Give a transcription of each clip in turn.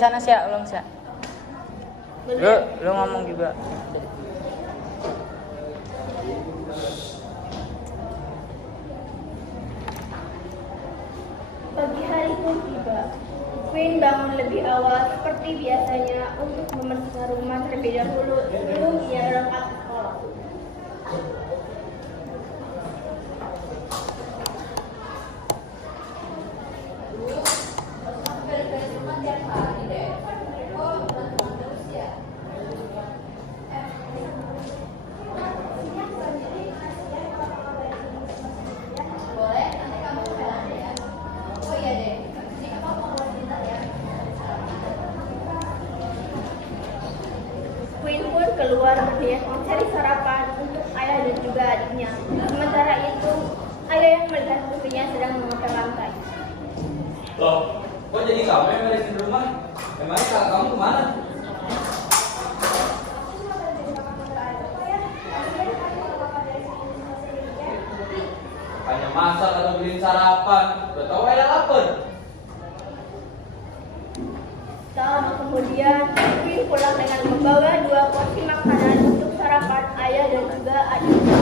Sana sih, belum sih. Lu ngomong juga. Pagi hari pun tiba. Queen bangun lebih awal seperti biasanya untuk membersihkan rumah terlebih dahulu sebelum ia berangkat ke sekolah. Queen pun keluar berniat mencari sarapan untuk ayah dan juga adiknya. Sementara itu, ayah yang melihat putrinya sedang mengepel lantai. Loh, kok jadi kamu yang beresin rumah? Emangnya kakak kamu kemana? Hanya masak atau beliin sarapan. Udah tahu ayah lapar. Tak lama kemudian, Queen pulang dengan membawa 2 porsi makanan untuk sarapan ayah dan juga adiknya.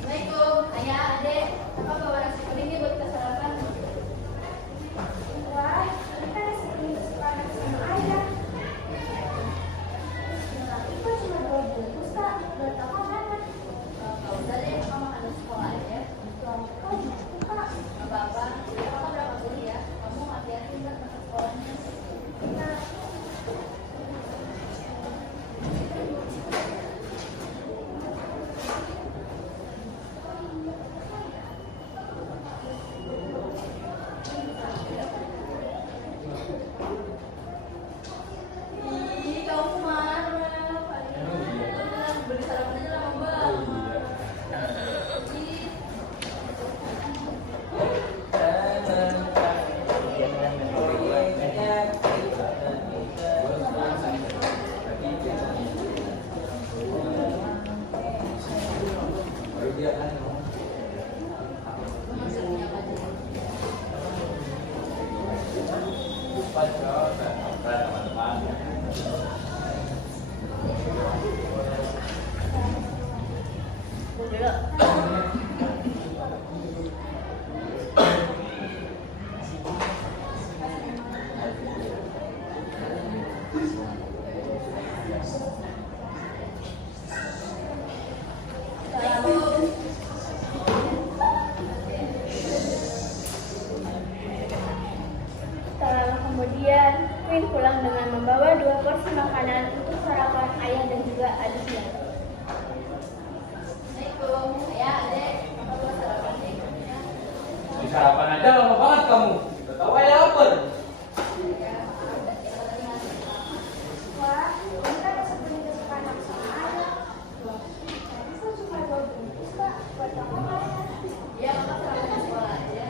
Assalamualaikum, ayah, adek. Apa bawa nasi kuning nih buat kita sarapan? Wah, ini kan nasi kuning kesukaan sama ayah. Itu cuma 2 bungkus, Kak. Buat apa mana? Gak usah deh, kamu makan di sekolah aja. Oh, gitu, Kak. Gak apa-apa, ya kamu berangkat dulu ya. Kamu hati-hati ntar ke sekolahnya. Nah, Ih, kamu marah. Beli sarapan aja lama banget. Ih, tak lama kemudian, Queen pulang dengan membawa 2 porsi makanan untuk sarapan ayah dan juga adiknya. Assalamualaikum, ayah, adek. Apa bawa sarapan nih? Beli sarapan aja lama banget kamu. Udah tahu ayah lapar. Wah, ini kan nasi kuning kesukaan aku sama ayah. Tadi kan cuma 2 bungkus, Kak. Buat apa mana? Iya, kakak sarapan di sekolah aja.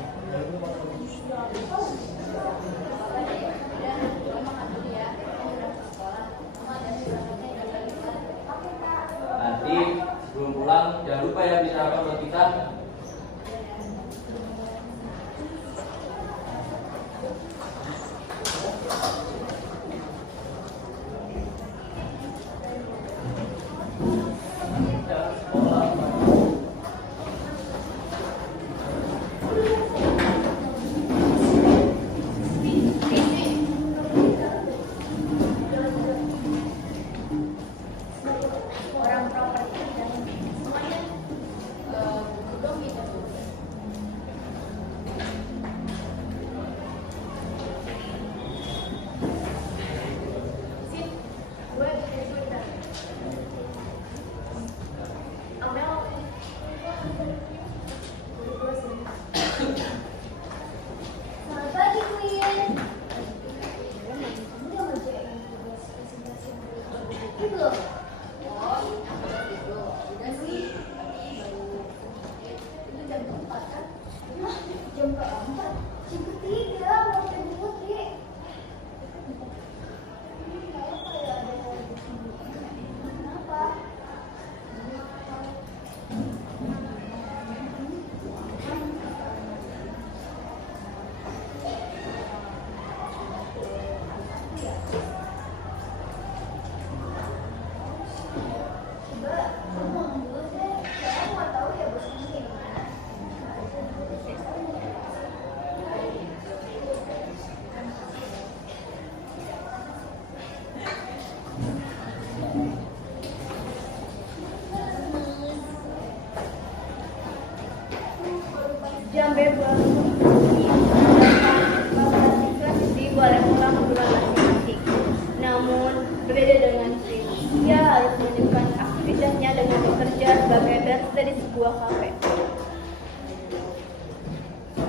Apa deh? Udah, kamu makan dulu ya. Kamu berangkat ke sekolah. Kamu ada sarapannya yang udah bisa. Oke, Kak. Nanti sebelum pulang jangan lupa ya beli sarapan buat kita. Orang properti dan semuanya. Belum gitu. Sip, gue bentar. Amel. Selamat pagi, Queen. Kamu udah ngerjain tugas presentasi yang belum? Oh, yang berat itu. Udah sih. Tapi baru itu jam 4 kan? Hah, jam keempat? Jam ketiga, mau ketemu Putri. Ini kayak apa ya? boleh mengikuti, sedangkan siswa-siswi boleh pulang ke rumah masing-masing. Namun, berbeda dengan Prin, ia harus melanjutkan aktivitasnya dengan bekerja sebagai barista di sebuah kafe.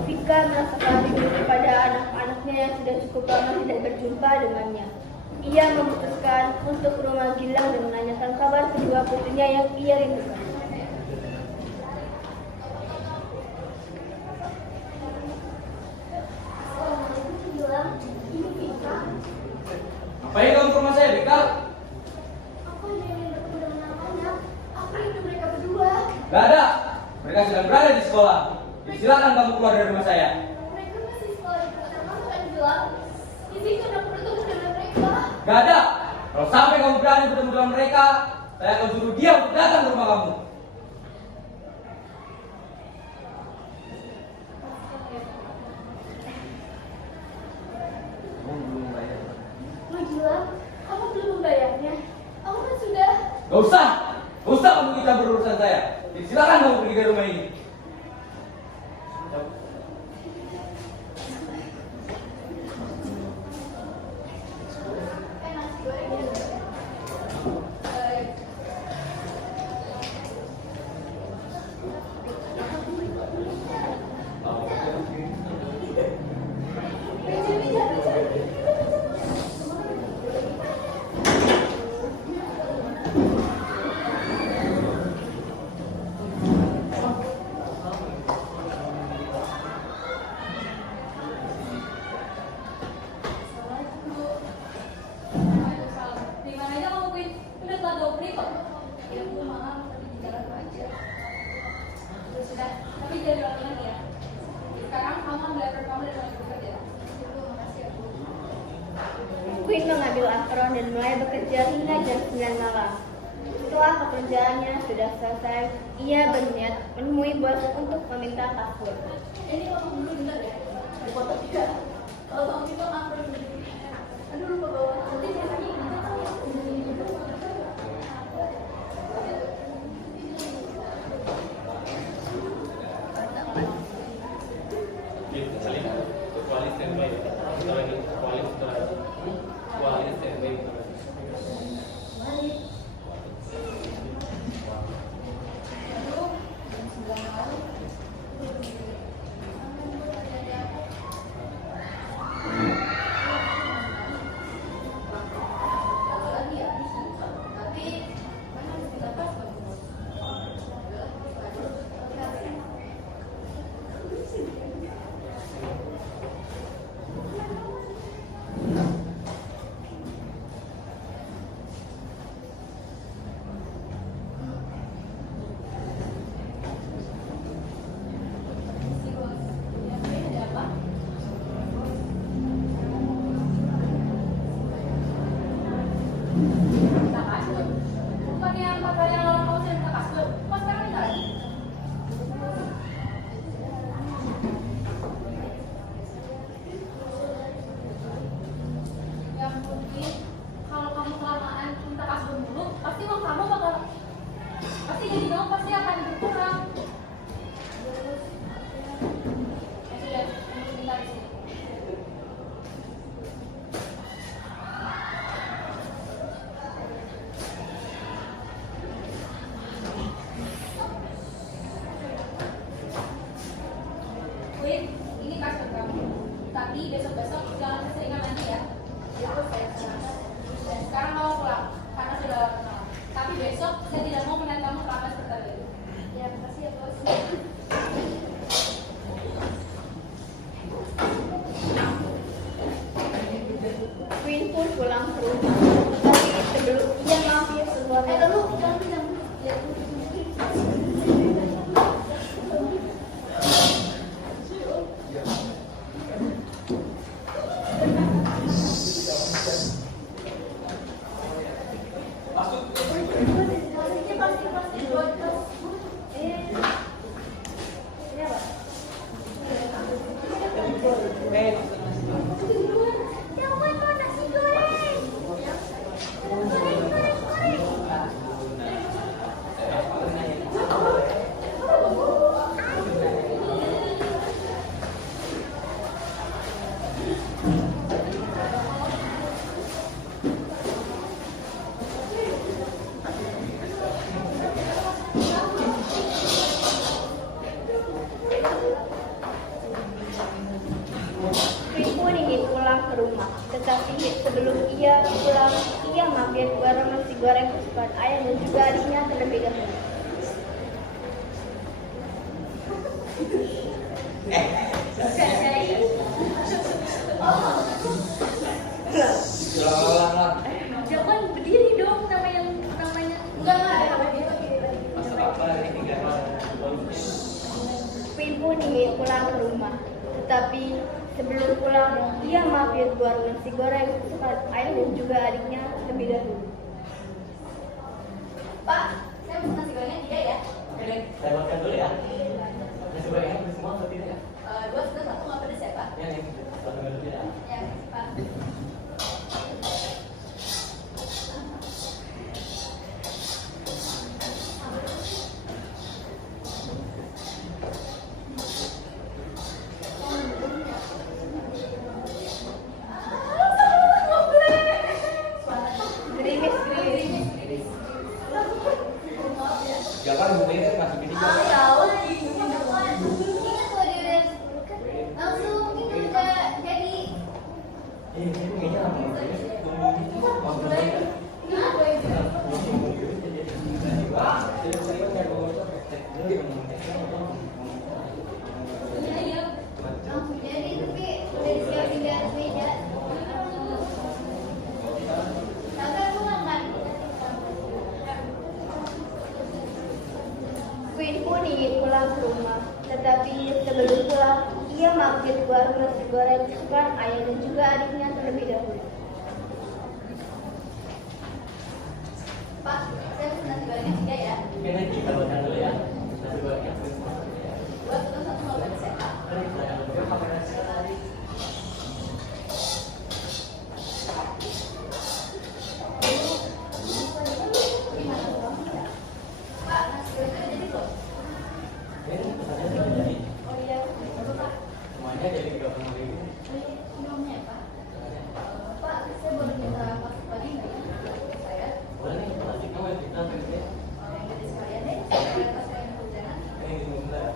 Vika merasakan rindu kepada anak-anaknya yang sudah cukup lama tidak berjumpa dengannya. Ia memutuskan untuk ke rumah Gilang dan menanyakan kabar kedua putrinya yang ia rindukan. Assalamualaikum Gilang, ini Vika. Ngapain kamu ke rumah saya, Vika? Aku ingin bertemu dengan anak-anak. Aku rindu mereka berdua. Gak ada. Mereka sedang berada di sekolah. Silakan kamu keluar dari rumah saya. Mereka masih sekolah di pertama kan Gilang. Izinkan aku bertemu dengan mereka. Gak ada. Kalau sampai kamu berani bertemu dengan mereka, saya akan suruh dia untuk datang ke rumah kamu. Wah Gilang, kamu belum membayarnya. Aku kan sudah. Gak usah. Gak usah kamu kita berurusan saya. Jadi silakan kamu pergi dari rumah ini. Di mana aja kamu, Queen? Udah telat 2 menit kok. Ya, aku maaf, tapi di jalan aja. Sudah, tapi jangan diulangi lagi ya. Sekarang kamu ambil apron kamu dan mulai bekerja. Ibu, makasih ya, Bu. Queen mengambil apron dan mulai bekerja hingga jam 9 malam. Setelah pekerjaannya sudah selesai, ia berniat menemui bos untuk meminta kasur. Ini kamu dulu bentar ya. Foto tidak. Kalau kamu itu apron dulu. Aduh, lupa bawa. Nanti saya tanya. goreng kesukaan ayah dan juga adiknya terlebih dahulu. Jangan berdiri dong namanya. Enggak ada berdiri. Ibu ingin pulang ke rumah, tetapi sebelum pulang ia mampir ke warung nasi goreng kesukaan ayah dan juga adiknya terlebih dahulu. Pak, saya mau nasi gorengnya 3 ya. Oke, saya makan dulu ya. Nasi gorengnya udah semua atau tidak? 2 sudah 1 nggak pedas ya Pak? Ya, nih. Satu dulu ya. Ya, Pak. Gerimis. Jangan mungkin masih gini. Tahu. Ingat kalau dia udah langsung itu udah jadi. Ini kayaknya lama. Iya. Langsung jadi tapi udah disiapin di atas meja. Kakak pulang kan? Queen pun ingin pulang ke rumah, tetapi sebelum pulang ia mampir ke warung nasi goreng kesukaan ayah dan juga adiknya terlebih dahulu. Pak, saya mau nasi gorengnya 3 ya. Oke, nih, kita makan dulu ya. Nasi gorengnya. 2 sudah 1 nggak pedas ya Pak? Pak, nasi gorengnya jadi belum? Oh iya, Pak. Semuanya jadi 30.000. Minumnya ya Pak? Pak, saya boleh minta masuk lagi nggak ya? Saya? Boleh nih, lanjut kamu yang kita pergi. Yang gede sekalian deh. Saya pas saya mau jalan. Ini di sini ya.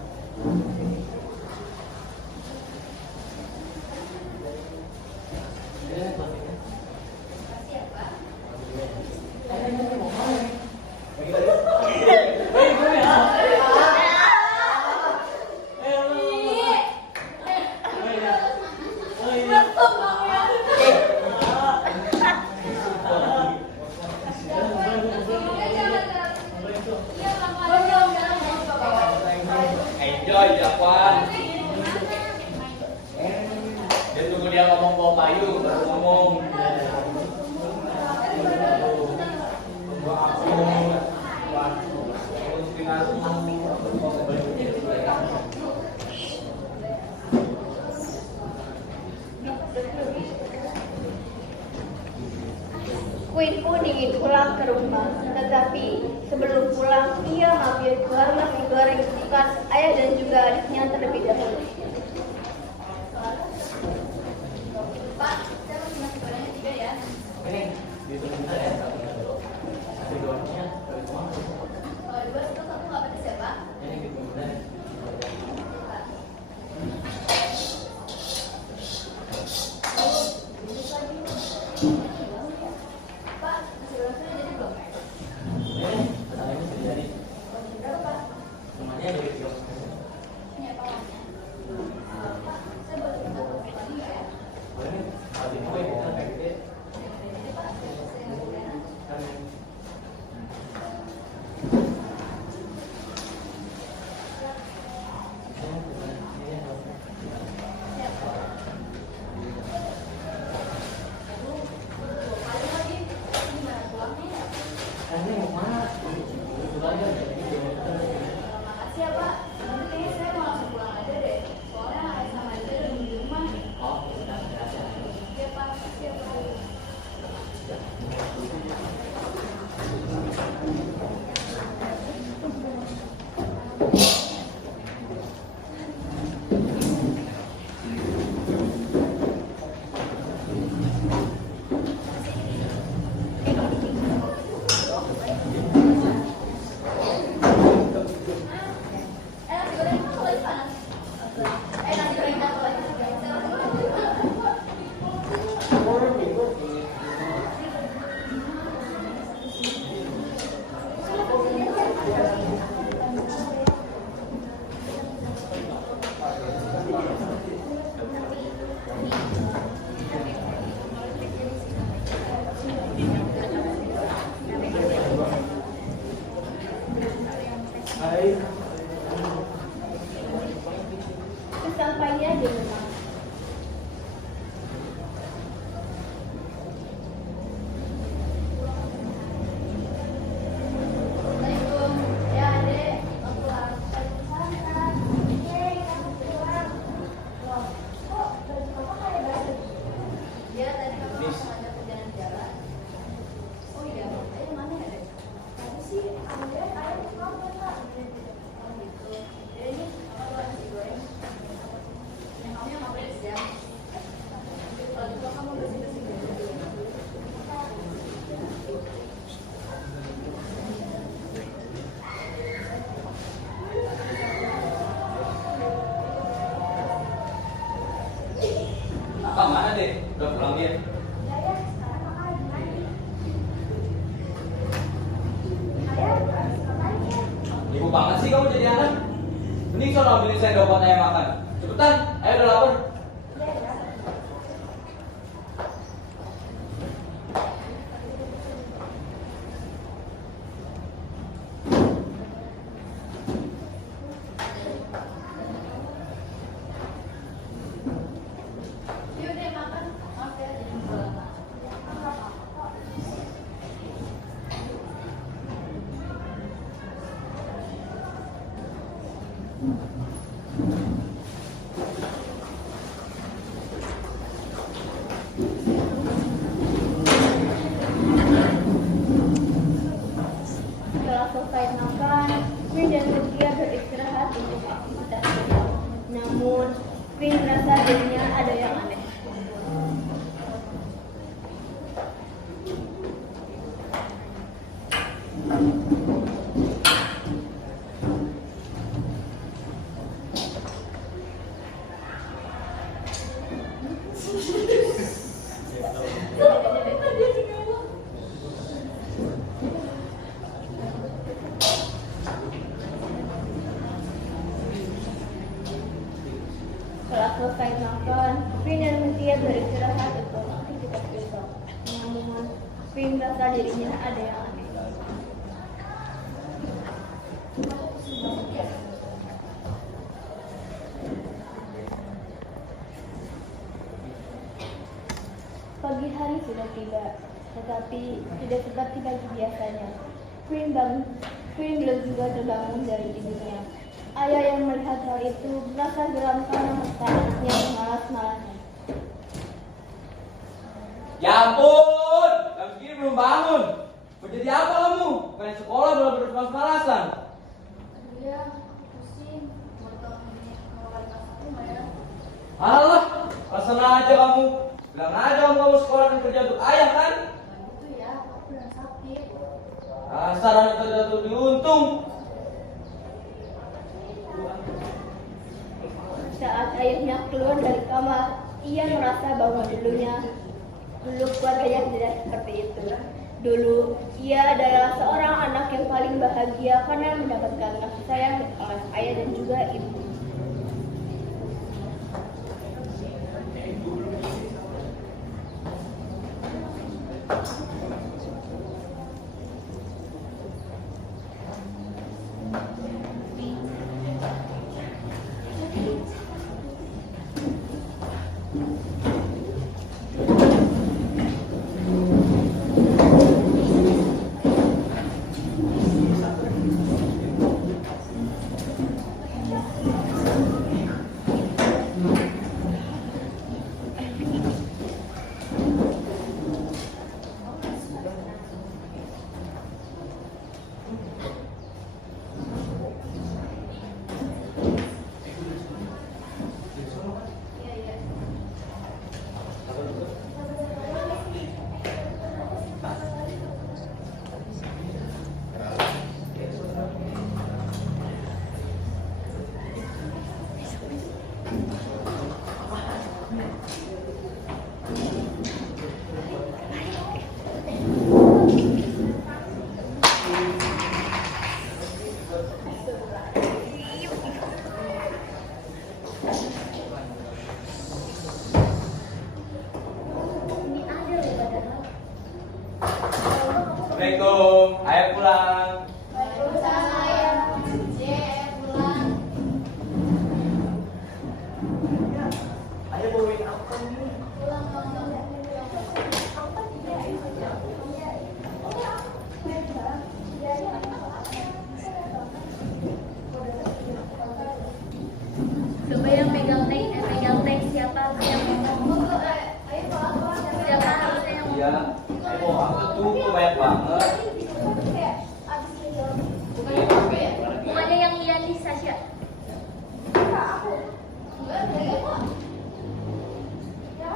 Ini plastiknya. Makasih ya Pak. Enjoy, Japan. Dia tunggu dia ngomong bawa payung, baru ngomong. Queen pun ingin pulang ke rumah, tetapi sebelum pulang ia mampir ke warung nasi goreng kesukaan ayah dan juga adiknya terlebih dahulu. Pak, saya mau nasi gorengnya 3 ya. Ini ditunggu bentar ya, satu dulu. Nasi gorengnya dari semua. 2 sudah 1 nggak pedas ya Pak? Ini ditunggu bentar ya. Pak, nasi goreng saya jadi belum? Ini pertanyaannya sudah jadi. Berapa Pak? Semuanya jadi 30. Ini ya Pak uangnya. Pak, saya boleh minta masuk lagi nggak ya? Boleh nih, kalau di kue kita kayak gede. Ini Pak, saya nggak boleh. Paling lagi, ini mana uangnya ya? Ini mau mana? Itu aja. Makasih ya Pak. Nanti kayaknya saya mau langsung pulang aja deh. Soalnya ayah sama Aida udah nunggu di rumah. Oh, sudah berhasil. Iya Pak, makasih ya Pak. Bego banget sih kamu jadi anak. Mending sono ambilin saya obat ayam makan. Cepetan, ayo udah lapar. Yuk deh makan. Maaf ya, jadi lama. Setelah selesai makan, Queen dan Lucia beristirahat untuk aktivitas besok. Namun, Queen merasa dirinya ada yang aneh. Setelah selesai makan, Queen dan Lucia beristirahat untuk aktivitas besok. Namun, Queen merasa dirinya ada yang aneh. Pagi hari sudah tiba, tetapi tidak seperti pagi biasanya. Queen belum juga terbangun dari tidurnya. Ayah yang melihat hal itu merasa geram karena anaknya malas-malasan. Ya ampun, jam segini belum bangun. Mau jadi apa kamu? Bukan sekolah malah bermalas-malasan. Iya, pusing. Mau temenin mau balik kelas 1 nggak ya? Alah, alasan aja kamu. Bilang aja kamu sekolah dan kerja untuk ayah kan? Nah gitu ya, aku udah sakit. Dasar anak terjatuh diuntung. Saat ayahnya keluar dari kamar, ia merasa bahwa dulu keluarganya tidak seperti itu. Dulu, ia adalah seorang anak yang paling bahagia karena mendapatkan kasih sayang oleh ayah dan juga ibu. Assalamualaikum, ayah pulang. Waalaikumsalam ayah. Pulang. Ayah bawain apa nih? Pulang. Coba yang pegang tank siapa? Siapa harusnya yang Iya, ayah bawa apa tuh? Kok banyak banget? bukannya yang Ian di Sasha?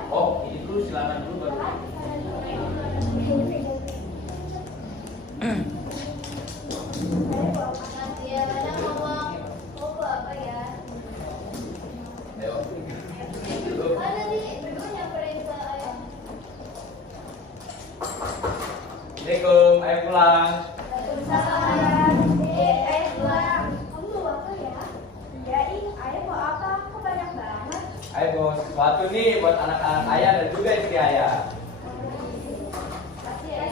Oh, ini dulu silakan dulu baru. Ayo. Assalamualaikum, ayah pulang. Waalaikumsalam ayah. Ayah pulang. Ayo bawa sesuatu nih buat anak-anak ayah dan juga istri ayah. Kasih ya.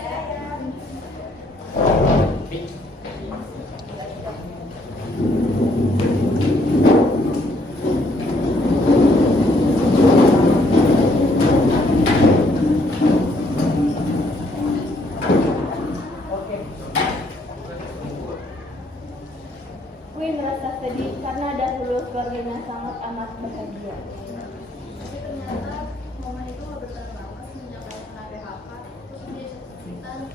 Gue merasa sedih karena ada seluruh keluarganya sangat amat bahagia. Tapi ternyata momen itu gak bertahan lama semenjak saya kena PHK. Terus dia cerita nih.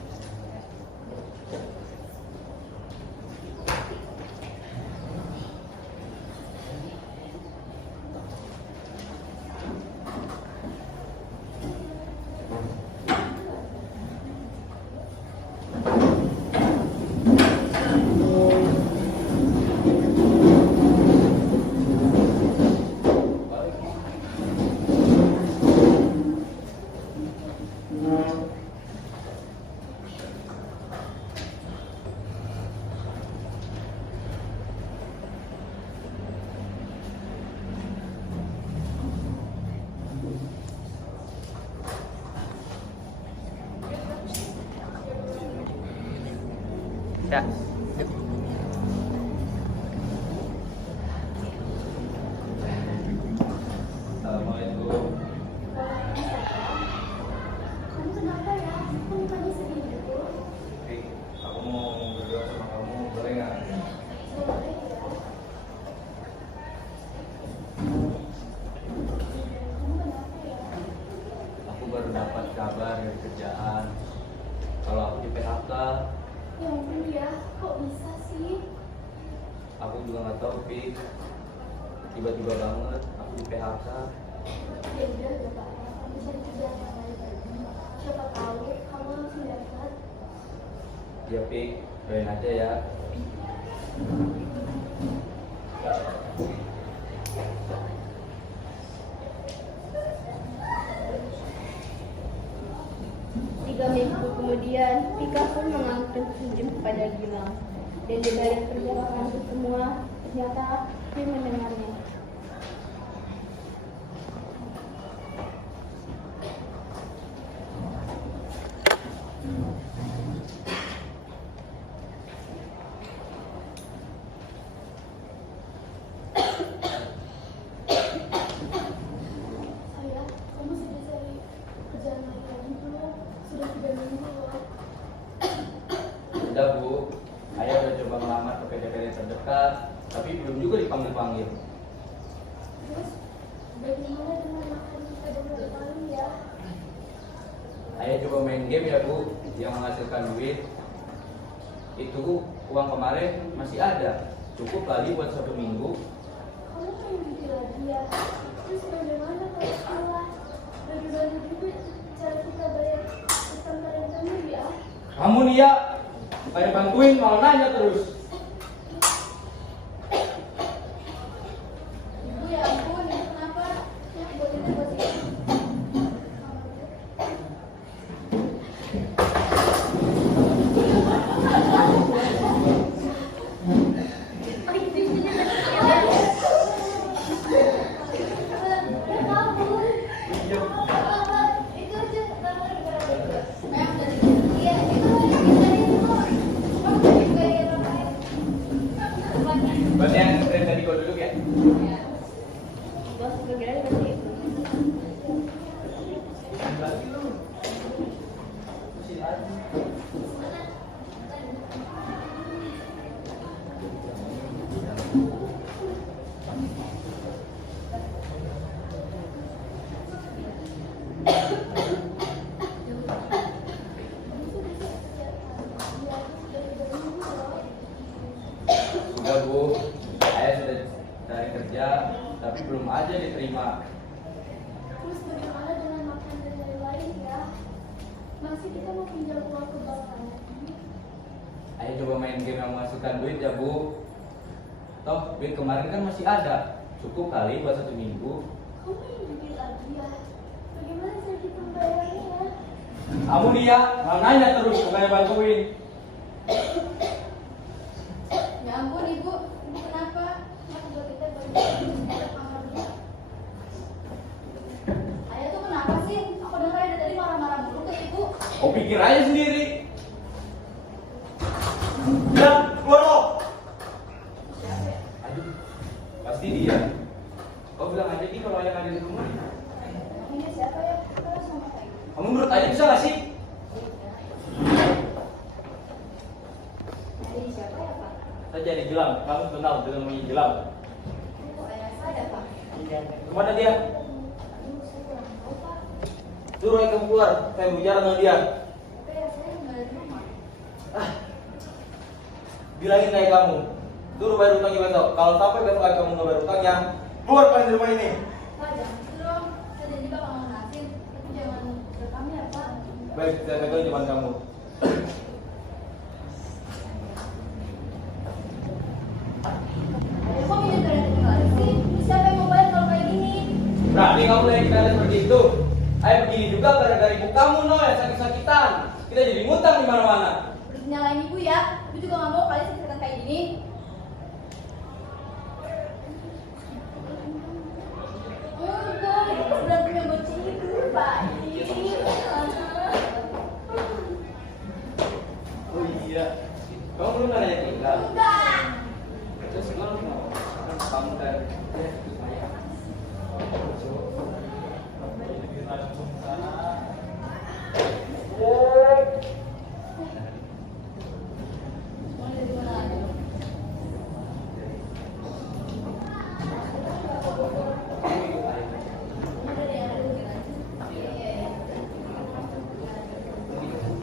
Ya. Assalamualaikum. Kamu kenapa ya? Kok mukanya sedih gitu? Pik, aku mau berdua sama kamu, boleh nggak? Boleh ya. Kamu kenapa ya? Aku baru dapat kabar dari kerjaan kalau aku di PHK. Ya ampun ya, kok bisa sih? Aku juga nggak tahu, Pik. Tiba-tiba banget aku di PHK. Ya udah, gak apa-apa. Kamu cari kerjaan yang lain lagi. Siapa tahu kamu langsung dapat. Ya, Pik, doain aja ya. Tiga minggu kemudian, Pika pun mengantar pinjam kepada Gilang. Dan di balik perjalanan itu semua, ternyata dia mendengarnya. Sayang, kamu sudah cari kerjaan lain lagi belum? Sudah 3 minggu loh. Udah, Bu. Ayah udah coba ngelamar ke PT-PT terdekat, tapi belum juga dipanggil-panggil. Terus, bagaimana dengan makan kita berdua kali ya? Ayah coba main game ya, Bu, yang menghasilkan duit. Itu uang kemarin masih ada, cukup kali buat 1 minggu. Kamu pengen bikin lagi ya? Terus bagaimana kalau sekolah? Bagi-bagi juga cara kita bayar utang kalian kamu ya? Kamu nih ya, bukannya bantuin malah nanya terus. Ibu ya ampun, ibu kenapa? Ya, buat ini buat ini. Buat yang dari tadi kau duduk ya. Bos kira berarti itu. Sudah, Bu, ayah sudah cari kerja, tapi belum aja diterima. Terus bagaimana dengan makan dan lain-lain ya? Masih kita mau pinjam uang ke bank lagi? Ayah coba main game yang menghasilkan duit ya, Bu. Toh, duit kemarin kan masih ada, cukup kali buat 1 minggu. Kamu ingin bikin lagi ya? Bagaimana cara kita membayarnya ya? Kamu nih ya, malah nanya terus, bukannya bantuin. Ya ampun ibu, ibu kenapa? Mas buat kita bagi kamar ya. Kau pikir aja sendiri. Dan keluar lo. Aduh, pasti dia. Kau bilang aja kalau yang ada di rumah. Ini siapa ya? Kita sama kayak. Kamu menurut aja bisa gak sih? Dari siapa ya Pak? Saya jadi Gilang. Kamu kenal dengan namanya Gilang? Kok ayah saya Pak? Kemana dia? Aduh, saya kurang tahu Pak. Suruh kamu keluar. Saya mau bicara dengan dia. Tapi ya saya nggak ada di rumah. Bilangin kayak kamu. Suruh bayar utangnya besok. Kalau sampai besok kamu nggak bayar utangnya, keluar kalian dari rumah ini. Pak, jangan gitu dong. Saya janji bakal ngelunasin, tapi jangan ke kami ya, Pak. Baik, saya pegang cuma kamu. Ya, kok minum dari tinggal sih? Siapa yang mau bayar kalau kayak gini? Berarti kamu yang kita lihat seperti itu. Ayo begini juga gara-gara ibu kamu yang sakit-sakitan. Kita jadi ngutang di mana-mana. Berarti nyalain ibu ya. Ibu juga nggak mau kalian sakit kayak gini. Enggak, itu berarti yang gue tidur, Pak. Oh iya. Kamu belum nanya tinggal. Enggak. Terus sekarang mau kamu dari saya. Mau dari mana lagi?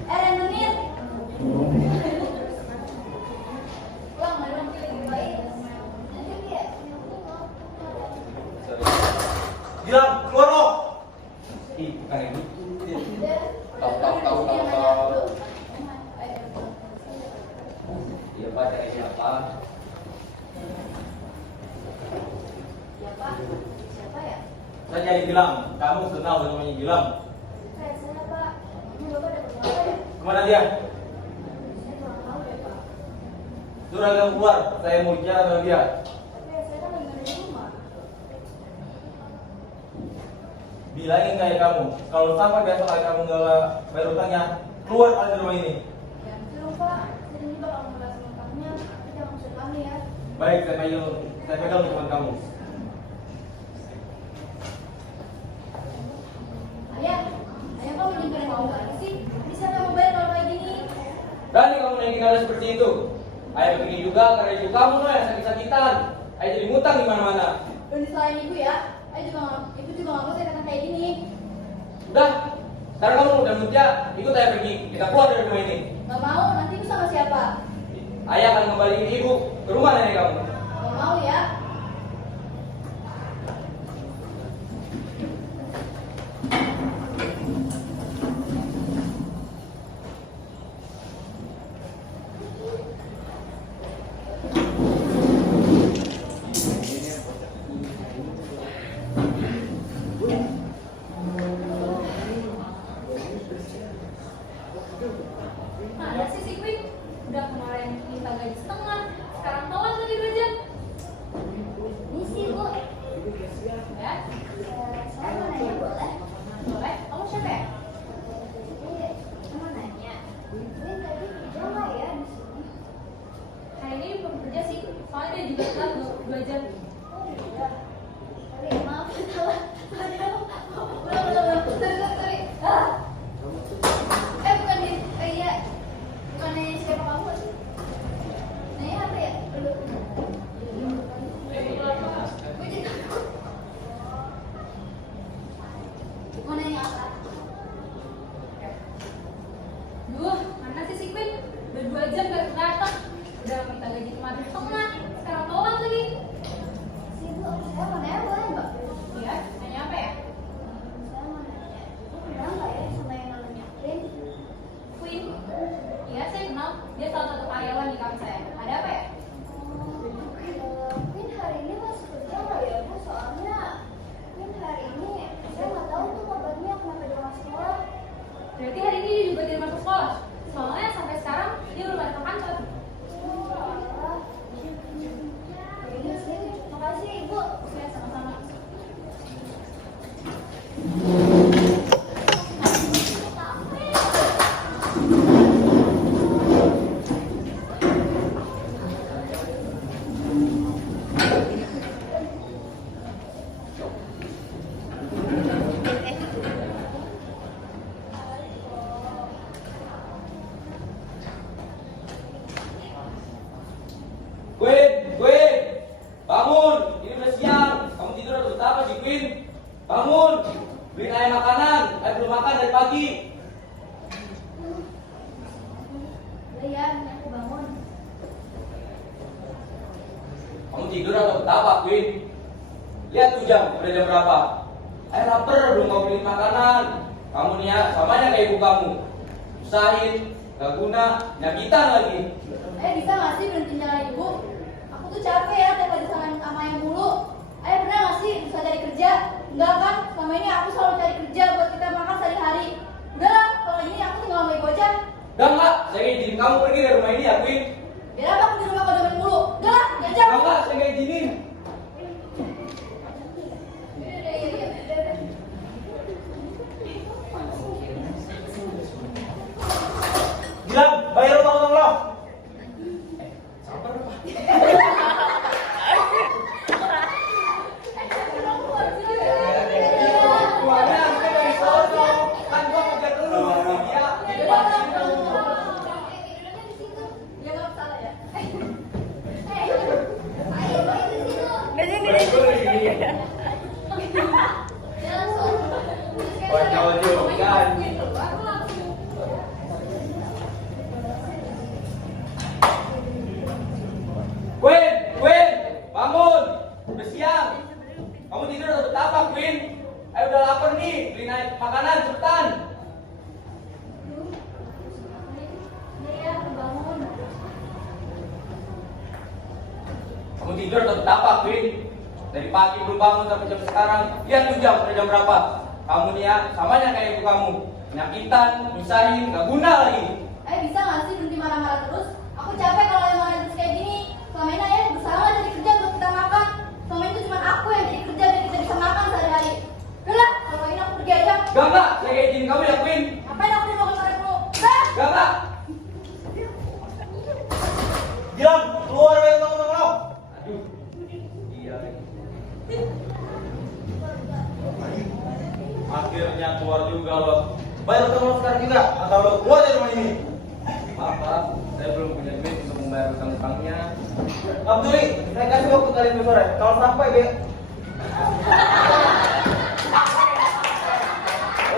Renunir. Ulang, mana pilih baik. Nanti dia. Bilang keluar lo. Ih, bukan itu. Tahu. Iya Pak, cari siapa? Ya Pak. Siapa ya? Saya cari Gilang. Kamu kenal dengan namanya Gilang. Saya Pak. Ini Bapak dapat berapa ya? Kemana dia? Saya kurang tahu ya Pak. Suruh kamu keluar. Saya mau bicara dengan dia. Tapi ya saya kan lagi nggak ada di rumah. Bilangin kayak kamu. Kalau sampai besok kali kamu nggak bayar utangnya, keluar dari rumah ini. Ya, belum Pak. Saya ini bakal membahas utangnya. Tapi jangan usir kami ya. Baik, saya pegang teman kamu. Ayah, kok meninggal mau lagi sih? Bisa nggak mau bayar kalau kayak gini? Berani kamu naikin harga seperti itu. Ayah begini juga karena ibu kamu yang sakit-sakitan. Ayah jadi ngutang di mana-mana. Dan disalahin ibu ya? Ibu juga nggak mau saya kata kayak gini. Udah, sekarang kamu udah kerja, ikut ayah pergi. Kita keluar dari rumah ini. Nggak mau, nanti ibu sama siapa? Ayah akan kembaliin ibu ke rumah nenek kamu. Nggak mau ya? Mana sih si Queen? Udah kemarin minta gaji setengah, sekarang telat lagi belajar. Ini sih Bu. Ya? Saya mau nanya boleh? Boleh? Kamu siapa ya? Saya mau nanya. Ini tadi kerja nggak ya di sini? Hari ini belum kerja sih, soalnya dia juga telat 2 jam. Oh iya. Sorry, maaf salah. Sorry. Bukan di, iya. Bukannya siapa kamu sih? Nanya apa ya? Gue jadi takut. Mau nanya apa? Duh, mana sih si Queen? Udah 2 jam gak datang. Udah minta gaji kemarin setengah, sekarang telat lagi. Sih Bu, saya mau nanya boleh nggak? Iya, nanya apa ya? Saya mau nanya. Ibu kenal nggak ya sama yang namanya Queen? Queen? Iya, saya kenal. Dia salah satu karyawan di kampus saya. Ada apa ya? Queen hari ini masih kerja nggak ya Bu? Soalnya Queen hari ini saya nggak tahu tuh kabarnya kenapa dia masuk sekolah. Berarti hari ini dia juga tidak masuk sekolah. Soalnya sampai sekarang dia belum ada ke kantor. Oh, alah. Ini sih. Makasih Ibu. Saya sama-sama. Iya, aku bangun. Kamu tidur atau betapa, Queen? Lihat tuh jam, udah jam berapa? Ayo lapar, belum mau beli makanan. Kamu nih ya, samanya kayak ibu kamu. Usahin, gak guna, nyakitan lagi. Bisa nggak sih berhenti nyalain ibu? Aku tuh capek ya tiap hari sama yang mulu. Pernah nggak sih bisa cari kerja? Enggak kan? Selama ini aku selalu cari kerja buat kita makan sehari-hari. Udahlah, kalau ini aku tinggal sama ibu aja. Udah enggak, saya izinin kamu pergi dari rumah ini ya, Queen. Biar apa aku di rumah kau jaman mulu? Udahlah, diajak. Udah enggak, saya gak izinin. Gilang, bayar utang lo. Sabar, Pak. Keluarnya saya dari sono. Kan gua ngejar dulu. Dia Ya nggak salah ya. konyol juga kan. Queen, bangun. Udah siang. Kamu tidur atau betapa, Queen? Ayo udah lapar nih, beli naik makanan cepetan. Iya, aku bangun. Kamu tidur atau betapa, Queen? Dari pagi belum bangun sampai jam sekarang. Lihat tuh jam, udah jam berapa? Kamu nih ya, samanya kayak ibu kamu. Penyakitan, misahin, gak guna lagi. Bisa nggak sih berhenti marah-marah terus? Aku capek kalau yang marah terus kayak gini. Selama ini ayah berusaha lah cari kerja untuk kita makan. Selama itu cuma aku yang jadi kerja biar kita bisa makan sehari-hari. Udah, kalau ini aku pergi aja. Gak, saya kayak izin kamu ya, Queen. Ngapain aku dibawa ke dulu? Udah. Gak. Gilang, keluar bayar utang lo. Aduh, iya lagi. Akhirnya keluar juga lo. Bayar utang lo sekarang juga, atau lo keluar dari rumah ini. Maaf, Pak. Saya belum punya duit untuk membayar utang-utangnya. Abduli, saya kasih waktu kalian besok sore. Kalau sampai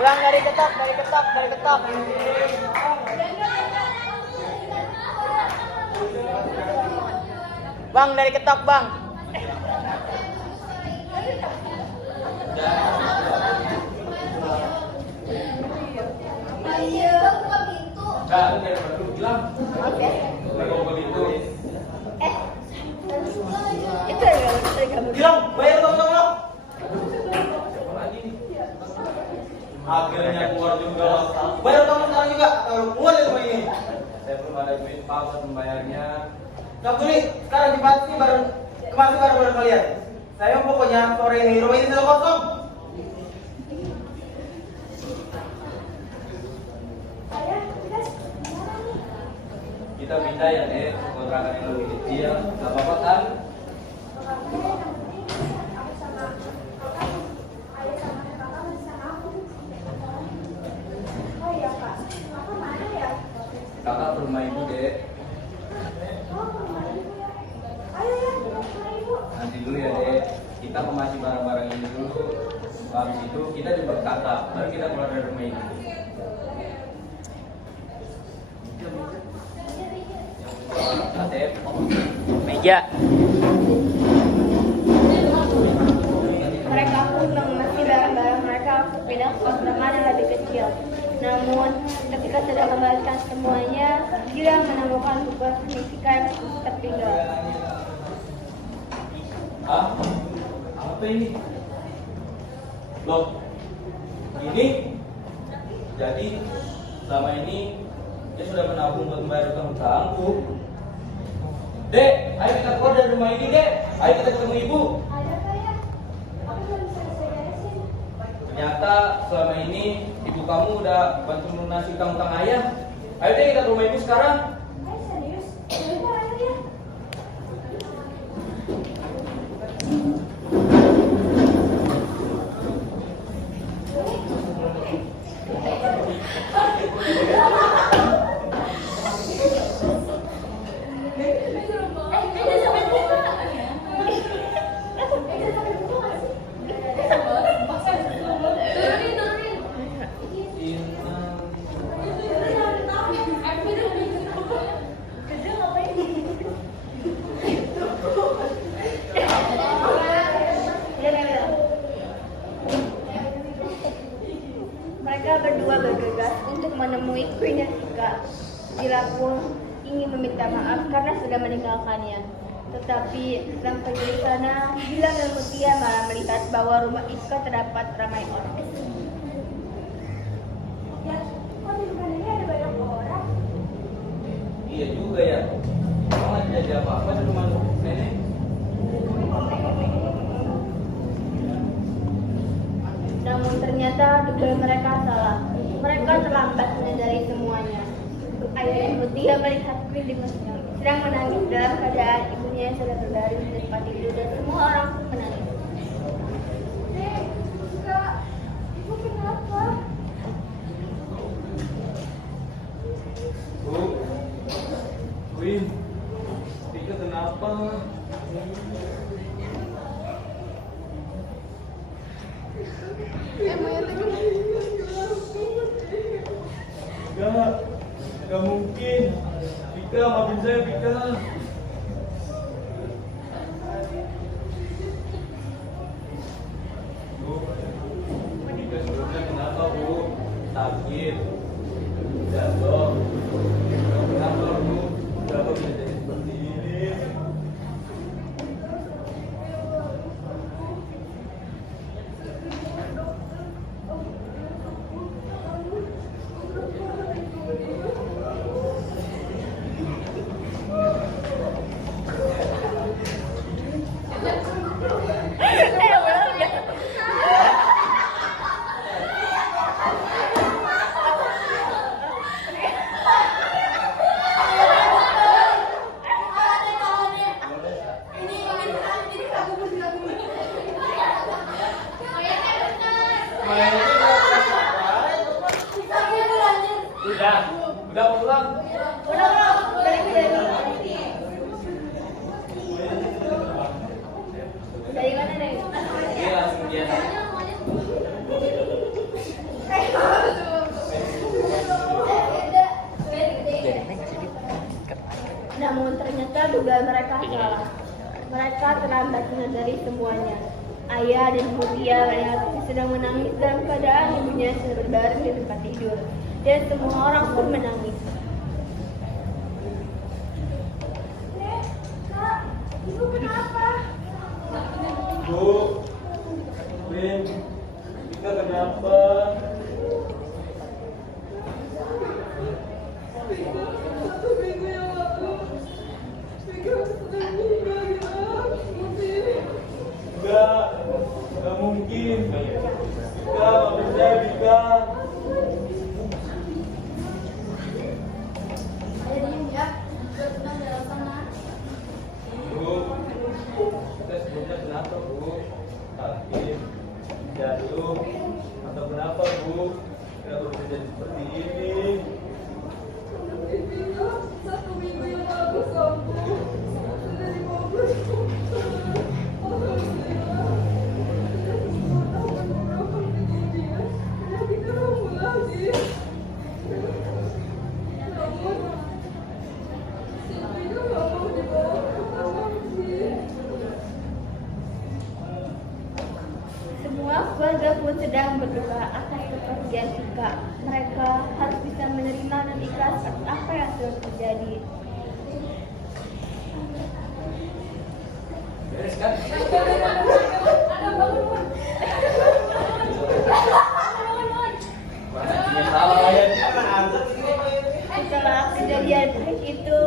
Ulang dari ketok. Bang, dari ketok, Bang. Iya, buka pintu. Gak, itu dari baru bilang. Oke. Gak mau begitu. Itu ya kamu. Gilang, bayar utang lo. Apa lagi nih? Akhirnya keluar juga lo. Bayar utang lo sekarang juga, atau lo keluar dari rumah ini. Saya belum ada duit, Pak, buat membayarnya. Abduli, sekarang di pasti bareng kalian. Saya pokoknya sore ini rumah ini sudah kosong. Kita pindah ya, Dek. Kontrakan yang lebih kecil. Gak apa-apa kan? Kakak ke rumah ibu, Dek. Nanti dulu ya, Dek. Kita kemasi barang-barang ini dulu. Habis itu kita jemput kakak. Baru kita keluar dari rumah ini. Asep. Meja. Mereka pun mengemasi barang-barang mereka untuk pindah ke kontrakan yang lebih kecil. Namun, ketika sudah kembalikan semuanya, Gilang menemukan sebuah signifikan tertinggal. Ah, apa ini? Loh, ini jadi selama ini dia sudah menabung buat membayar utang-utangku. Dek, ayo kita keluar dari rumah ini, Dek. Ayo kita ketemu ibu. Ternyata selama ini ibu kamu udah bantu melunasi utang-utang ayah. Ayo deh kita ke rumah ibu sekarang. Mutia pun ingin meminta maaf karena sudah meninggalkannya. Tetapi sampai di sana, Gilang dan Mutia malah melihat bahwa rumah Ika terdapat ramai orang. Ya, kok di rumah ini ada banyak orang? Iya juga ya. Kamu tidak ada apa-apa di rumah nenek. Namun ternyata dugaan mereka salah. Mereka terlambat menyadari semuanya. Ayah dan Mutia melihat Queen sedang menangis dalam keadaan ibunya yang sudah berbaring di tempat tidur dan semua orang pun menangis. Nek, Kak, Ibu kenapa? Bu, Queen, Tika kenapa? Enggak mungkin. Tika, maafin saya, Tika. Bu, Tika sebelumnya kenapa, Bu? Sakit. Jatuh. Kenapa, Bu? Kenapa bisa jadi seperti ini? Udah pulang. Dari mana, Neng? Iya, langsung dia. Namun ternyata dugaan mereka salah. Mereka terlambat menyadari semuanya. Ayah dan Mutia melihat sedang menangis dalam keadaan ibunya sedang berbaring di tempat tidur. Dan semua orang pun menangis. Nek, Kak, Ibu kenapa? Bu, Queen, Tika kenapa? Enggak mungkin. Tika, maafin saya, Tika. Ayo diem ya, biar tenang di dalam sana. Bu, Tika sebelumnya kenapa, Bu? Sakit, jatuh, atau kenapa, Bu? Kenapa bisa jadi seperti ini? Satu minggu yang lalu sembuh, sudah dibawa pergi. Semua keluarga pun sedang berduka atas kepergian Tika. Mereka harus bisa menerima dan ikhlas atas apa yang sudah terjadi. Beres kan? Ini salah ya. Setelah kejadian pahit itu,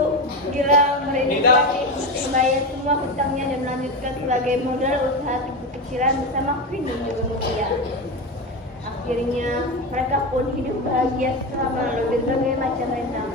Gilang merenovasi membayar semua hutangnya dan melanjutkan sebagai modal usaha kecil-kecilan bersama Queen dan juga Mutia. Akhirnya, mereka pun hidup bahagia setelah melalui berbagai macam rentang.